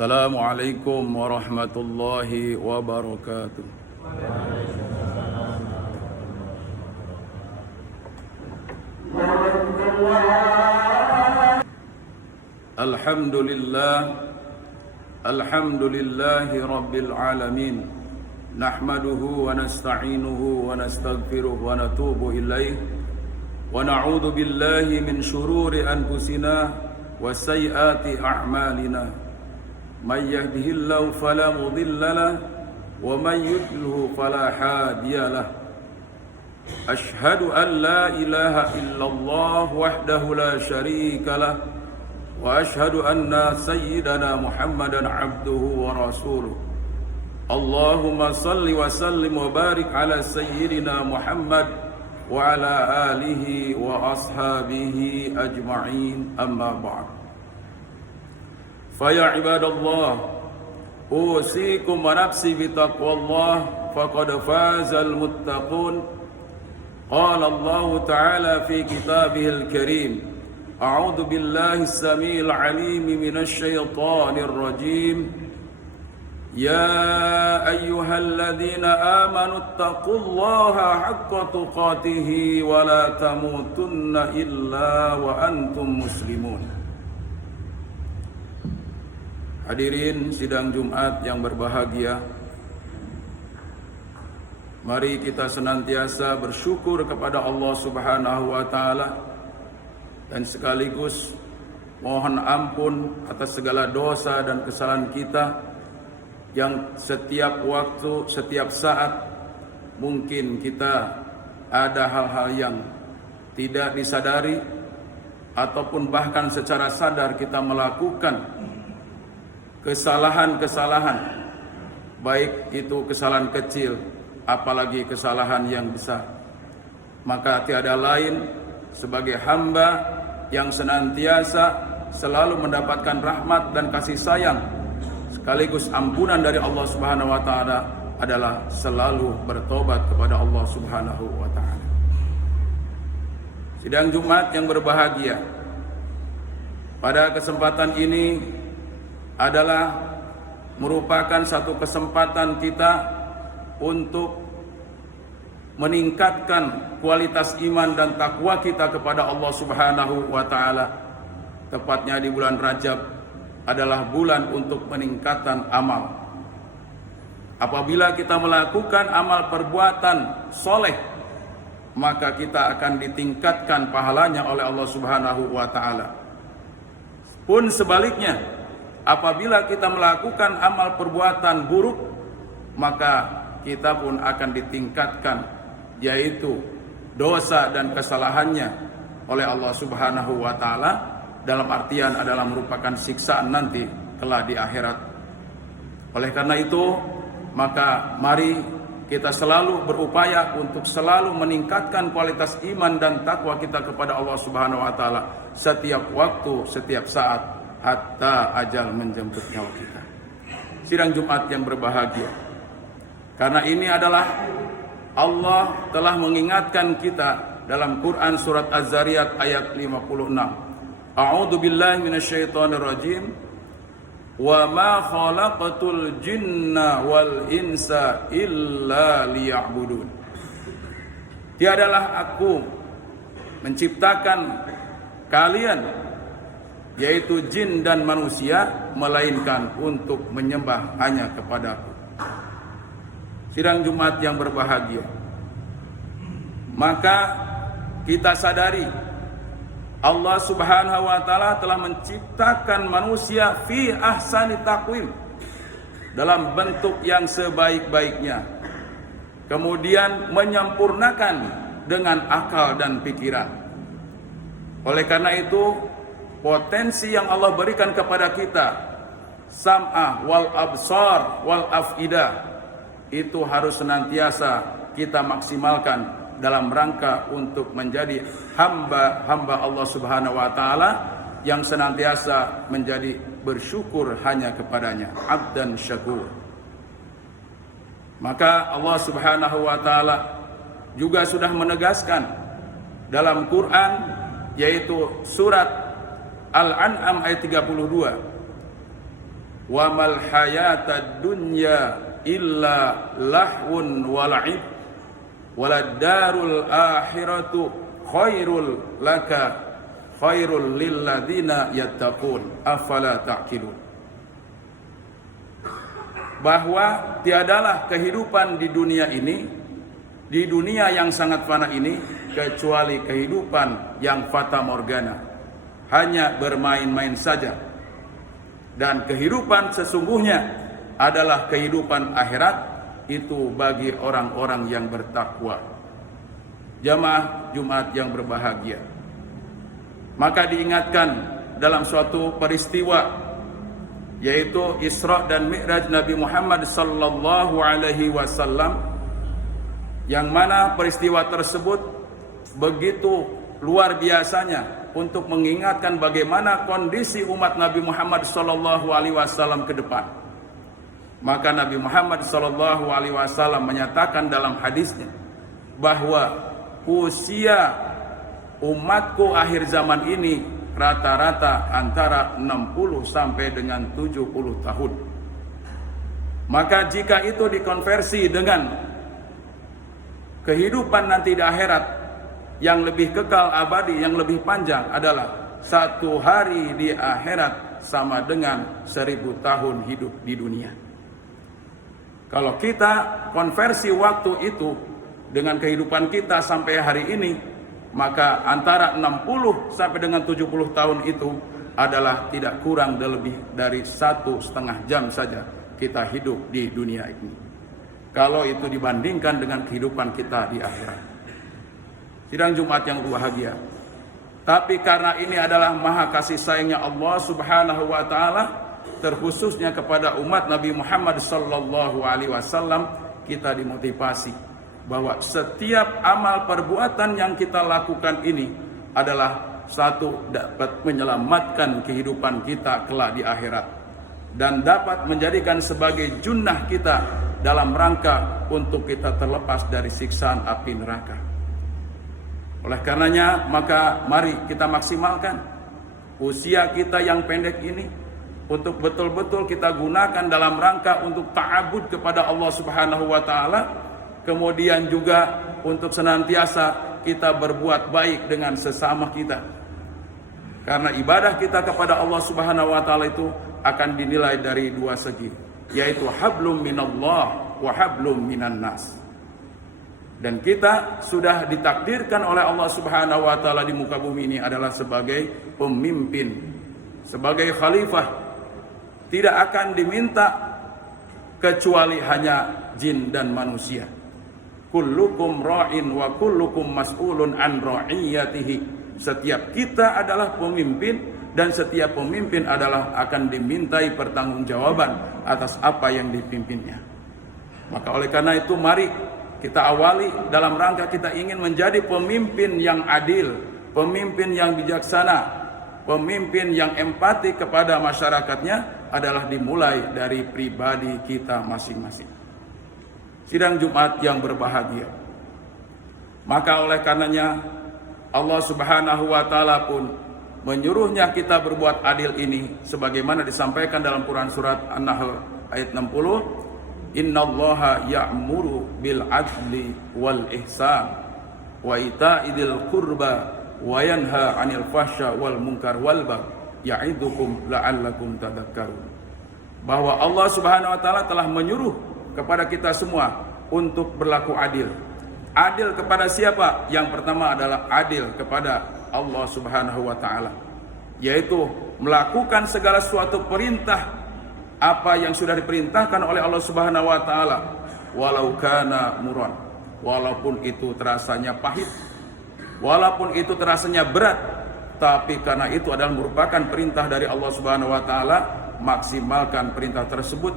Assalamualaikum warahmatullahi wabarakatuh. Alhamdulillahi rabbil alamin. Nahmaduhu wa nasta'inuhu wa nastaghfiruh wa natubu ilaih. Wa na'udzu billahi min shururi anfusina wa sayyiati a'malina. Man yahdihillahu fala mudilla lahu wa man yudlilhu fala hadiya lahu. Ashhadu an la ilaha illallah wahdahu la syarika lahu wa ashhadu anna sayyidana Muhammadan abduhu wa rasuluh. Allahumma salli wa sallim wa barik ala sayyidina Muhammad wa ala alihi wa ashabihi ajma'in, amma ba'd. Faya ibadallah, usikum wa nafsi bitaqwallah, faqad fazal muttaqun. Qala Allah ta'ala fi kitabihil karim, a'udzu billahi as-sami'il 'alim minasy syaithanir rajim. Ya ayyuhalladzina amanu taqullaha haqqa tuqatih wa la tamutunna illa wa antum muslimun. Hadirin sidang Jumat yang berbahagia, mari kita senantiasa bersyukur kepada Allah Subhanahu wa taala dan sekaligus mohon ampun atas segala dosa dan kesalahan kita yang setiap waktu, setiap saat mungkin kita ada hal-hal yang tidak disadari ataupun bahkan secara sadar kita melakukan kesalahan-kesalahan, baik itu kesalahan kecil apalagi kesalahan yang besar. Maka tiada lain sebagai hamba yang senantiasa selalu mendapatkan rahmat dan kasih sayang sekaligus ampunan dari Allah Subhanahu wa taala adalah selalu bertobat kepada Allah Subhanahu wa taala. Sidang Jumat yang berbahagia, pada kesempatan ini adalah merupakan satu kesempatan kita untuk meningkatkan kualitas iman dan takwa kita kepada Allah Subhanahu wa taala. Tepatnya di bulan Rajab adalah bulan untuk peningkatan amal. Apabila kita melakukan amal perbuatan soleh, maka kita akan ditingkatkan pahalanya oleh Allah Subhanahu wa taala. Pun sebaliknya, apabila kita melakukan amal perbuatan buruk, maka kita pun akan ditingkatkan, yaitu dosa dan kesalahannya oleh Allah Subhanahu wa taala, dalam artian adalah merupakan siksaan nanti kelak di akhirat. Oleh karena itu, maka mari kita selalu berupaya untuk selalu meningkatkan kualitas iman dan takwa kita kepada Allah Subhanahu wa taala setiap waktu, setiap saat, hatta ajal menjemput nyawa kita. Sidang Jumat yang berbahagia, karena ini adalah Allah telah mengingatkan kita dalam Quran surat Az-Zariyat ayat 56. A'udzu billahi minasyaitonir rajim. Wa ma khalaqatul jinna wal insa illa liya'budun. Tiadalah aku menciptakan kalian, yaitu jin dan manusia, melainkan untuk menyembah hanya kepadaku. Sidang Jumat yang berbahagia, maka kita sadari Allah Subhanahu wa taala telah menciptakan manusia fi ahsani taqwim, dalam bentuk yang sebaik-baiknya, kemudian menyempurnakan dengan akal dan pikiran. Oleh karena itu, potensi yang Allah berikan kepada kita, sam'ah wal absar wal afidah, itu harus senantiasa kita maksimalkan dalam rangka untuk menjadi hamba-hamba Allah Subhanahu wa taala yang senantiasa menjadi bersyukur hanya kepadanya, abdan syakur. Maka Allah Subhanahu wa taala juga sudah menegaskan dalam Quran, yaitu surat Al-An'am ayat 32. wa mal hayatad dunya illa lahwun wa la'ib walad darul akhiratu khairul lil ladzina yattaqun afala ta'qilun. Bahwa tiadalah kehidupan di dunia ini, di dunia yang sangat fana ini, kecuali kehidupan yang fata morgana, hanya bermain-main saja. Dan kehidupan sesungguhnya adalah kehidupan akhirat, itu bagi orang-orang yang bertakwa. Jamaah Jumat yang berbahagia, maka diingatkan dalam suatu peristiwa, yaitu Isra dan Mi'raj Nabi Muhammad sallallahu alaihi wasallam, yang mana peristiwa tersebut begitu luar biasanya untuk mengingatkan bagaimana kondisi umat Nabi Muhammad sallallahu alaihi wasallam ke depan. Maka Nabi Muhammad sallallahu alaihi wasallam menyatakan dalam hadisnya bahwa usia umatku akhir zaman ini rata-rata antara 60 sampai dengan 70 tahun. Maka jika itu dikonversi dengan kehidupan nanti di akhirat yang lebih kekal abadi, yang lebih panjang, adalah satu hari di akhirat sama dengan 1000 tahun hidup di dunia. Kalau kita konversi waktu itu dengan kehidupan kita sampai hari ini, maka antara 60 sampai dengan 70 tahun itu adalah tidak kurang lebih dari 1,5 jam saja kita hidup di dunia ini, kalau itu dibandingkan dengan kehidupan kita di akhirat. Sidang Jumat yang berbahagia, tapi karena ini adalah maha kasih sayangnya Allah subhanahu wa ta'ala, terkhususnya kepada umat Nabi Muhammad sallallahu alaihi wasallam, kita dimotivasi bahwa setiap amal perbuatan yang kita lakukan ini adalah satu, dapat menyelamatkan kehidupan kita kelak di akhirat, dan dapat menjadikan sebagai junnah kita dalam rangka untuk kita terlepas dari siksaan api neraka. Oleh karenanya, maka mari kita maksimalkan usia kita yang pendek ini untuk betul-betul kita gunakan dalam rangka untuk ta'abud kepada Allah subhanahu wa ta'ala. Kemudian juga untuk senantiasa kita berbuat baik dengan sesama kita, karena ibadah kita kepada Allah subhanahu wa ta'ala itu akan dinilai dari dua segi, yaitu hablum minallah wa hablum minan nas. Dan kita sudah ditakdirkan oleh Allah subhanahu wa ta'ala di muka bumi ini adalah sebagai pemimpin, sebagai khalifah. Tidak akan diminta kecuali hanya jin dan manusia. Kullukum ra'in wa kullukum mas'ulun an ra'iyatihi. Setiap kita adalah pemimpin, dan setiap pemimpin adalah akan dimintai pertanggungjawaban atas apa yang dipimpinnya. Maka oleh karena itu, mari kita awali dalam rangka kita ingin menjadi pemimpin yang adil, pemimpin yang bijaksana, pemimpin yang empati kepada masyarakatnya, adalah dimulai dari pribadi kita masing-masing. Sidang Jumat yang berbahagia, maka oleh karenanya Allah subhanahu wa ta'ala pun menyuruhnya kita berbuat adil ini, sebagaimana disampaikan dalam Quran surat An-Nahl ayat 60, innallaha ya'muru bil adli wal ihsan wa ita'idil qurba wa yanha 'anil fahsya wal munkar wal baghi ya'idukum la'allakum tadhakkarun. Bahwa Allah subhanahu wa ta'ala telah menyuruh kepada kita semua untuk berlaku adil. Adil kepada siapa? Yang pertama adalah adil kepada Allah subhanahu wa ta'ala, yaitu melakukan segala suatu perintah apa yang sudah diperintahkan oleh Allah subhanahu wa ta'ala, walau kana muran, walaupun itu terasanya pahit, walaupun itu terasanya berat, tapi karena itu adalah merupakan perintah dari Allah subhanahu wa ta'ala, maksimalkan perintah tersebut.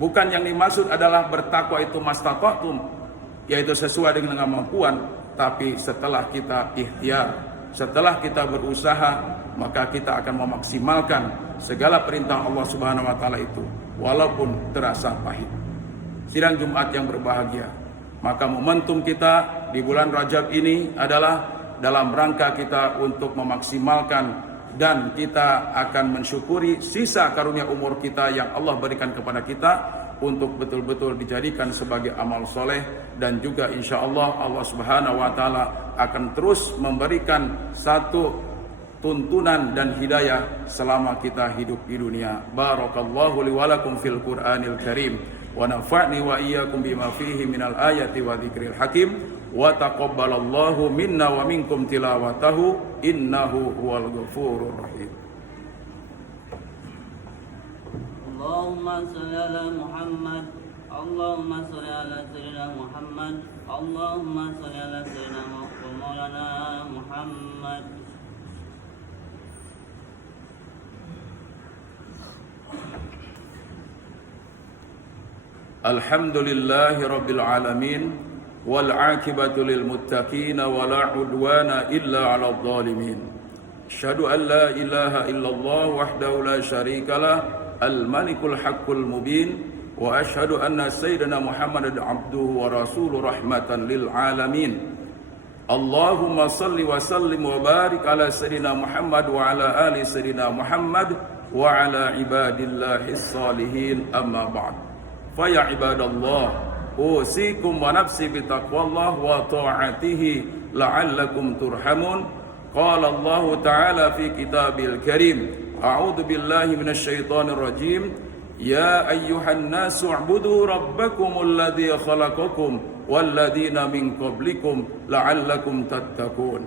Bukan yang dimaksud adalah bertakwa itu mastata'tum, yaitu sesuai dengan kemampuan, tapi setelah kita ikhtiar, setelah kita berusaha, maka kita akan memaksimalkan segala perintah Allah subhanahu wa ta'ala itu, walaupun terasa pahit. Sidang Jumat yang berbahagia, maka momentum kita di bulan Rajab ini adalah dalam rangka kita untuk memaksimalkan dan kita akan mensyukuri sisa karunia umur kita yang Allah berikan kepada kita untuk betul-betul dijadikan sebagai amal soleh, dan juga insya Allah Allah Subhanahu wa Ta'ala akan terus memberikan satu tuntunan dan hidayah selama kita hidup di dunia. Barakallahu li wa lakum fil Qur'anil Karim wa nafa'ni wa iyyakum bima fihi minal ayati wa dzikril hakim wa taqabbalallahu minna wa minkum tilawatahu innahu huwal ghafurur rahim. Allahumma shalli ala Muhammad, Allahumma shalli ala sayyidina Muhammad, Allahumma shalli ala sayyidina Maulana Muhammad. Alhamdulillahi rabbil alamin wal aqibatu lil muttaqin wa la udwana illa 'alal zalimin. Asyhadu an la ilaha illallah wahdahu la syarika lah al malikul haqqul mubin wa asyhadu anna sayyidina Muhammadan abduhu wa rasuluhu rahmatan lil alamin. Allahumma salli wa sallim wa barik ala sayyidina Muhammad wa ala ali sayyidina Muhammad wa ala ibadillahis salihin, amma ba'd. Fa ya ibadallah, usikum wa nafsi bitaqwallah wa ta'atihi la'allakum turhamun. Qala Allah Ta'ala fi kitabil karim, a'udzu billahi minasy syaithanir rajim. Ya ayyuhan nasu u'budu rabbakumul ladzi khalaqakum walladzina min qablikum la'allakum tattaqun.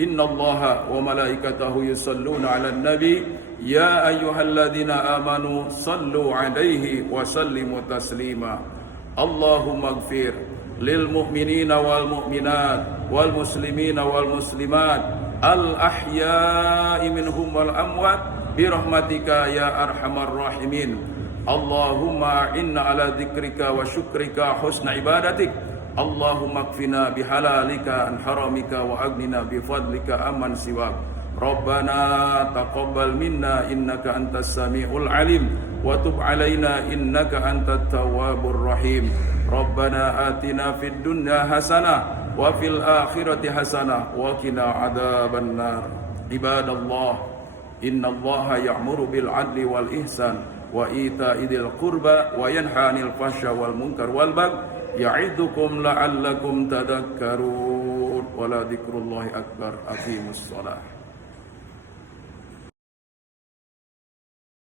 Innallaha wa malaikatahu yusalluna 'alan nabi ya ayyuhalladzina amanu sallu 'alaihi wa sallimu taslima. Allahumma ighfir lil mu'minina wal mu'minat wal muslimina wal muslimat al ahya'i minhum wal amwat bi rahmatika ya arhamar rahimin. Allahumma inna ala dzikrika wa syukrika husna ibadatik. Allahumma kfina bihalalika an haramika wa agnina bifadlika amman siwak. Rabbana taqabbal minna innaka antas samiul alim wa tub alaina innaka antat tawwabur rahim. Rabbana atina fid dunya hasanah wa fil akhirati hasanah wa qina adzaban nar. Ibadallah, innallaha ya'muru bil adli wal ihsan wa ita'i dzil qurba wa yanha 'anil fahsya wal munkar wal baghi ya'idukum la'allakum tadhakkarun. Wa la dzikrullahi akbar. Aqimus shalah.